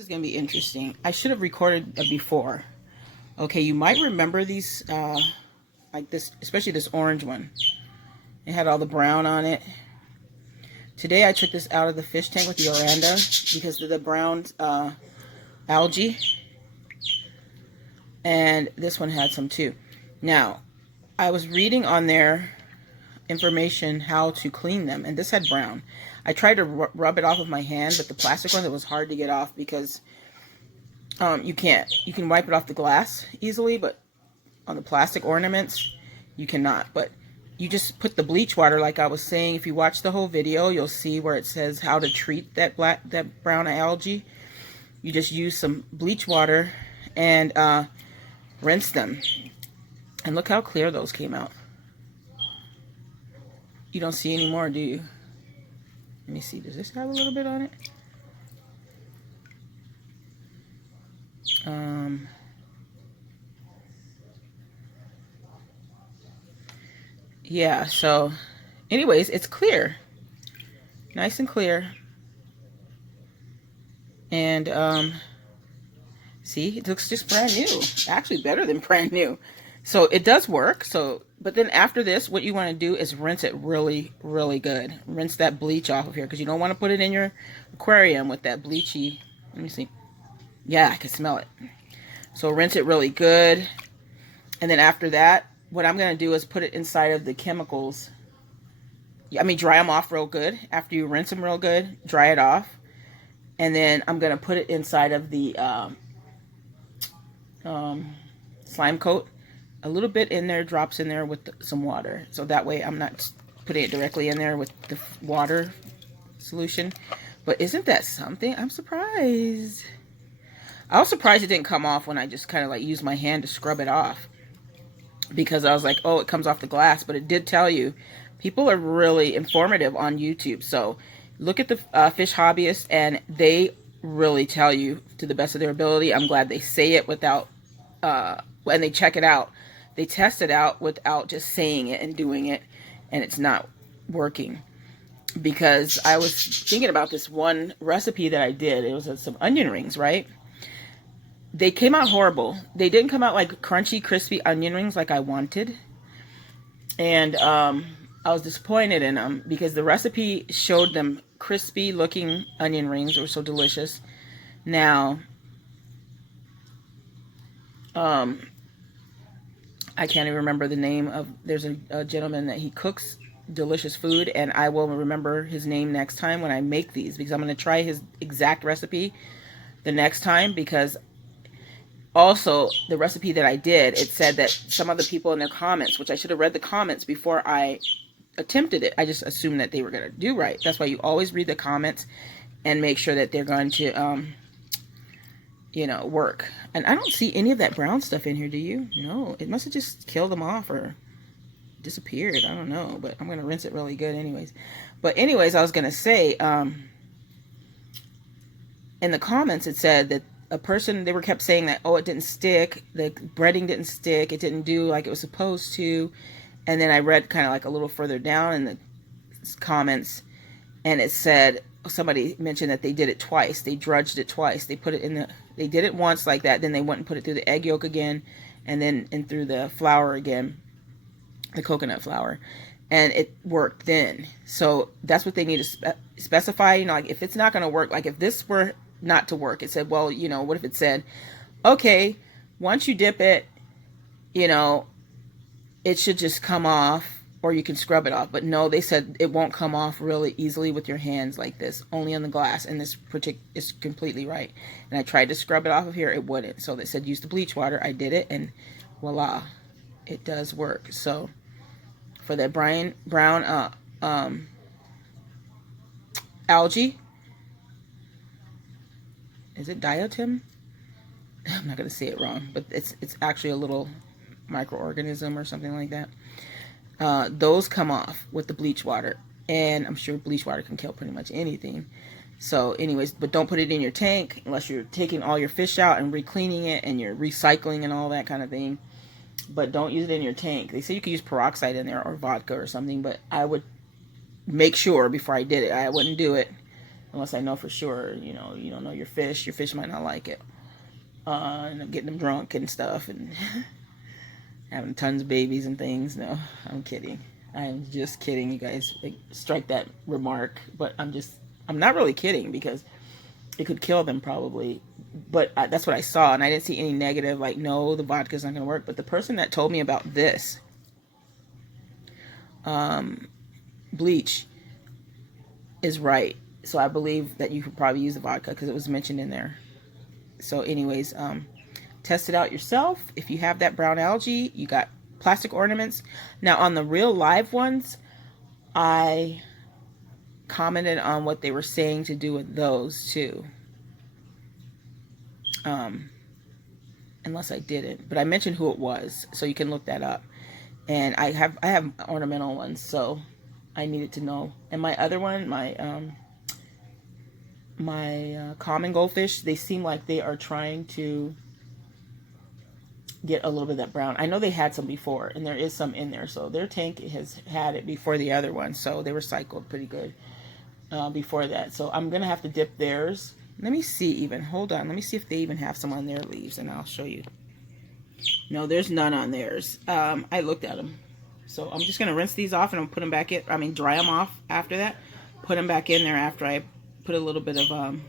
is going to be interesting. I should have recorded before. Okay, you might remember these, like this, especially this orange one. It had all the brown on it. Today I took this out of the fish tank with the Oranda because of the brown algae. And this one had some too. Now, I was reading on their information how to clean them, and this had brown. I tried to rub it off with my hand, but the plastic one, it was hard to get off because you can't. You can wipe it off the glass easily, but on the plastic ornaments, you cannot. But you just put the bleach water, like I was saying. If you watch the whole video, you'll see where it says how to treat that brown algae. You just use some bleach water and rinse them. And look how clear those came out. You don't see any more, do you? Let me see. Does this have a little bit on it? Yeah, so anyways, it's clear. Nice and clear. And see, it looks just brand new. Actually better than brand new. So it does work. So, but then after this, what you want to do is rinse it really, really good. Rinse that bleach off of here because you don't want to put it in your aquarium with that bleachy. Let me see. Yeah, I can smell it. So rinse it really good. And then after that, what I'm going to do is put it inside of the chemicals. I mean, dry them off real good. After you rinse them real good, dry it off. And then I'm going to put it inside of the slime coat. A little bit in there, drops in there with some water. So that way I'm not putting it directly in there with the water solution. But isn't that something? I'm surprised. I was surprised it didn't come off when I just kind of like used my hand to scrub it off. Because I was like, oh, it comes off the glass. But it did tell you. People are really informative on YouTube. So look at the fish hobbyists, and they really tell you to the best of their ability. I'm glad they say it without, when they check it out. They test it out without just saying it and doing it, and it's not working. Because I was thinking about this one recipe that I did. It was some onion rings, right? They came out horrible. They didn't come out like crunchy, crispy onion rings like I wanted. And I was disappointed in them because the recipe showed them crispy looking onion rings. They were so delicious. Now, I can't even remember the name of, there's a gentleman that he cooks delicious food, and I will remember his name next time when I make these, because I'm going to try his exact recipe the next time. Because also the recipe that I did, it said that some of the people in their comments, which I should have read the comments before I attempted it. I just assumed that they were going to do right. That's why you always read the comments and make sure that they're going to you know, work. And I don't see any of that brown stuff in here, do you? No, it must have just killed them off or disappeared. I don't know, but I'm going to rinse it really good anyways. But anyways, I was going to say, in the comments, it said that a person, they were kept saying that, oh, it didn't stick, the breading didn't stick, it didn't do like it was supposed to. And then I read kind of like a little further down in the comments, and it said, somebody mentioned that they did it twice. They drudged it twice. They put it in the, they did it once like that, then they went and put it through the egg yolk again, and then in through the flour again, the coconut flour, and it worked then. So that's what they need to specify. You know, like if it's not going to work, like if this were not to work, it said, well, you know, what if it said, okay, once you dip it, you know, it should just come off, or you can scrub it off. But no, they said it won't come off really easily with your hands like this, only on the glass. And this is completely right. And I tried to scrub it off of here, it wouldn't. So they said use the bleach water. I did it, and voila, it does work. So for that brown algae, is it diatom? I'm not gonna say it wrong, but it's actually a little microorganism or something like that. Those come off with the bleach water, and I'm sure bleach water can kill pretty much anything. So anyways, but don't put it in your tank unless you're taking all your fish out and re-cleaning it and you're recycling and all that kind of thing. But don't use it in your tank. They say you could use peroxide in there or vodka or something, but I would make sure before I did it. I wouldn't do it unless I know for sure, you know, you don't know your fish might not like it. And I'm getting them drunk and stuff and having tons of babies and things. No, I'm kidding. I'm just kidding, you guys. Like, strike that remark. But I'm not really kidding, because it could kill them probably. But that's what I saw, and I didn't see any negative, like, no, the vodka's not going to work. But the person that told me about this bleach is right. So I believe that you could probably use the vodka because it was mentioned in there. So anyways, test it out yourself. If you have that brown algae, you got plastic ornaments. Now on the real live ones, I commented on what they were saying to do with those too. Unless I didn't, but I mentioned who it was, so you can look that up. And I have ornamental ones, so I needed to know. And my other one, my common goldfish, they seem like they are trying to get a little bit of that brown. I know they had some before, and there is some in there, so their tank has had it before the other one, so they were cycled pretty good before that. So I'm gonna have to dip theirs. Let me see, even hold on, let me see if they even have some on their leaves, and I'll show you. No, there's none on theirs. I looked at them, so I'm just gonna rinse these off, and I'll put them back in. I mean, dry them off after that, put them back in there after I put a little bit of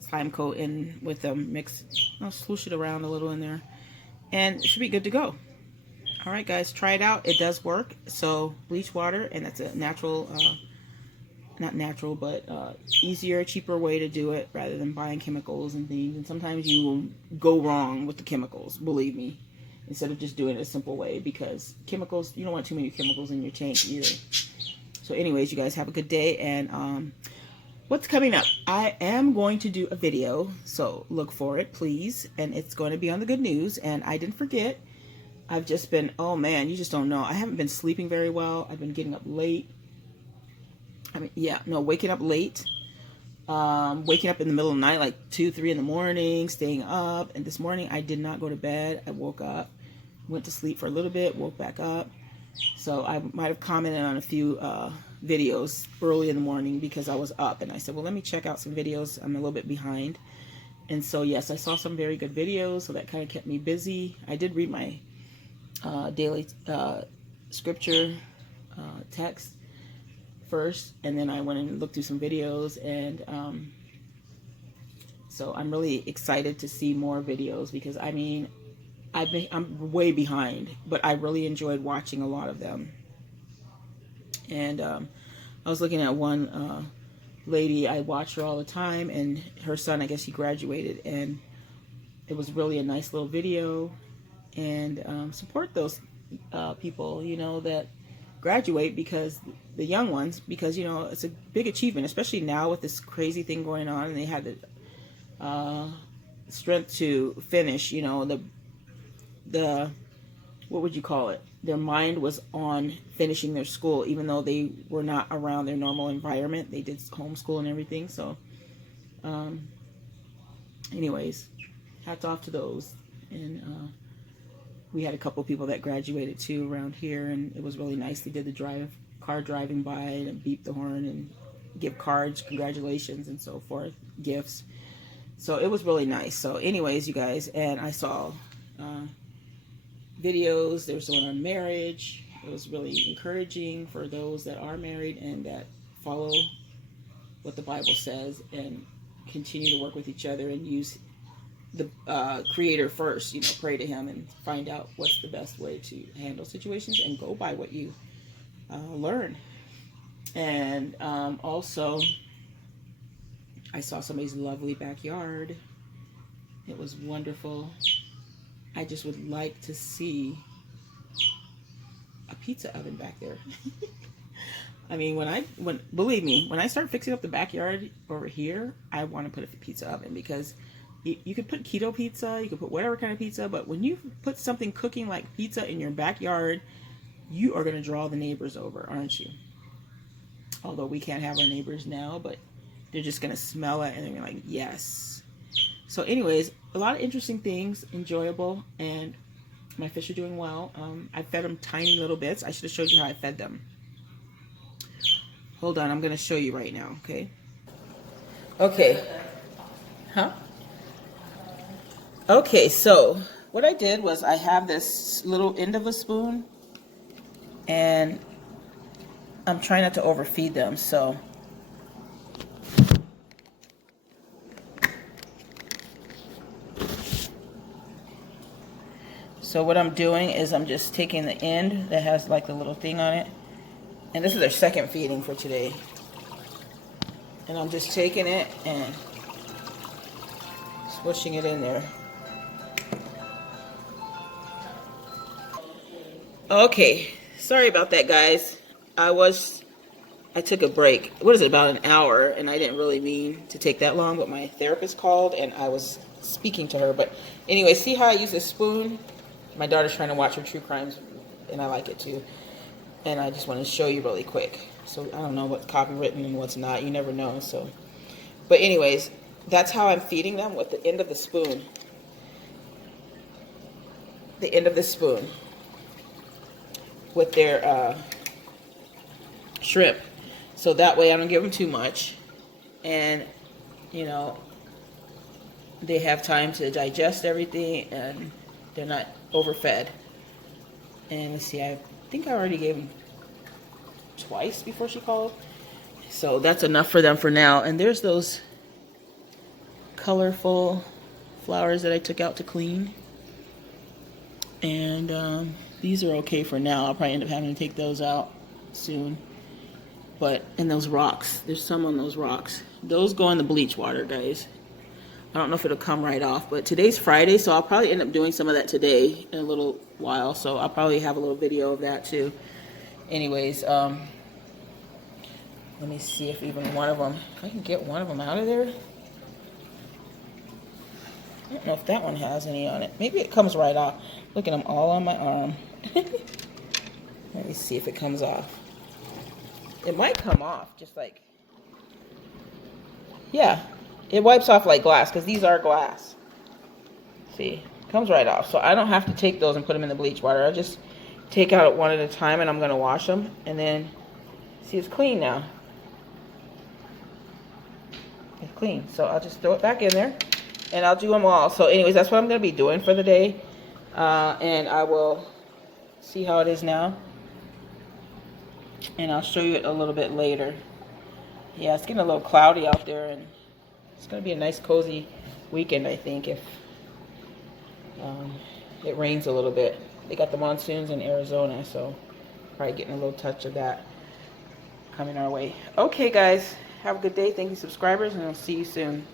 slime coat in with them, I'll swoosh it around a little in there, and it should be good to go. All right, guys, try it out. It does work. So bleach water, and that's a natural, not natural, but easier, cheaper way to do it rather than buying chemicals and things. And sometimes you will go wrong with the chemicals, believe me, instead of just doing it a simple way, because chemicals, you don't want too many chemicals in your tank either. So anyways, you guys have a good day, and what's coming up? I am going to do a video, so look for it, please. And it's going to be on the good news. And I didn't forget. I've just been, oh man, you just don't know. I haven't been sleeping very well. I've been getting up late. Waking up late. Waking up in the middle of the night, like 2, 3 in the morning, staying up. And this morning I did not go to bed. I woke up, went to sleep for a little bit, woke back up. So I might have commented on a few videos early in the morning because I was up, and I said, well, let me check out some videos. I'm a little bit behind. And so yes, I saw some very good videos, so that kind of kept me busy. I did read my daily scripture text first, and then I went and looked through some videos, and so I'm really excited to see more videos, because I mean, I'm way behind, but I really enjoyed watching a lot of them. And I was looking at one lady, I watch her all the time, and her son, I guess he graduated, and it was really a nice little video. And support those people, you know, that graduate, because the young ones, because, you know, it's a big achievement, especially now with this crazy thing going on, and they had the strength to finish, you know, the what would you call it? Their mind was on finishing their school, even though they were not around their normal environment. They did homeschool and everything. So, anyways, hats off to those. And we had a couple people that graduated too around here, and it was really nice. They did the car driving by and beep the horn and give cards, congratulations, and so forth, gifts. So it was really nice. So, anyways, you guys, and I saw videos. There's one on marriage. It was really encouraging for those that are married and that follow what the Bible says and continue to work with each other and use the Creator first. You know, pray to Him and find out what's the best way to handle situations, and go by what you learn. And also, I saw somebody's lovely backyard. It was wonderful. I just would like to see a pizza oven back there. I mean, believe me, when I start fixing up the backyard over here, I want to put a pizza oven, because you could put keto pizza, you could put whatever kind of pizza, but when you put something cooking like pizza in your backyard, you are going to draw the neighbors over, aren't you? Although we can't have our neighbors now, but they're just going to smell it and they're like, yes. So anyways, a lot of interesting things, enjoyable, and my fish are doing well. I fed them tiny little bits. I should have showed you how I fed them. Hold on, I'm going to show you right now, okay? Okay. Huh? Okay, so what I did was I have this little end of a spoon, and I'm trying not to overfeed them, so what I'm doing is I'm just taking the end that has like the little thing on it, and this is their second feeding for today, and I'm just taking it and squishing it in there. Okay, sorry about that, guys. I took a break. What is it, about an hour, and I didn't really mean to take that long, but my therapist called and I was speaking to her. But anyway, see how I use a spoon? My daughter's trying to watch her true crimes, and I like it too. And I just want to show you really quick. So I don't know what's copywritten and what's not. You never know. So, but anyways, that's how I'm feeding them, with the end of the spoon. The end of the spoon with their shrimp. So that way I don't give them too much, and you know, they have time to digest everything and they're not overfed. And let's see, I think I already gave them twice before she called, so that's enough for them for now. And there's those colorful flowers that I took out to clean, and these are okay for now. I'll probably end up having to take those out soon. But, and those rocks, there's some on those rocks. Those go in the bleach water, guys. I don't know if it'll come right off, but today's Friday, so I'll probably end up doing some of that today in a little while. So I'll probably have a little video of that too. Anyways, let me see if even one of them, if I can get one of them out of there. I don't know if that one has any on it. Maybe it comes right off. Look at them all on my arm. Let me see if it comes off. It might come off, just like, yeah, it wipes off like glass, because these are glass. See, it comes right off. So I don't have to take those and put them in the bleach water. I just take out one at a time, and I'm going to wash them. And then, see, it's clean now. It's clean. So I'll just throw it back in there, and I'll do them all. So anyways, that's what I'm going to be doing for the day. And I will see how it is now, and I'll show you it a little bit later. Yeah, it's getting a little cloudy out there, and it's going to be a nice cozy weekend, I think, if it rains a little bit. They got the monsoons in Arizona, so probably getting a little touch of that coming our way. Okay, guys, have a good day. Thank you, subscribers, and I'll see you soon.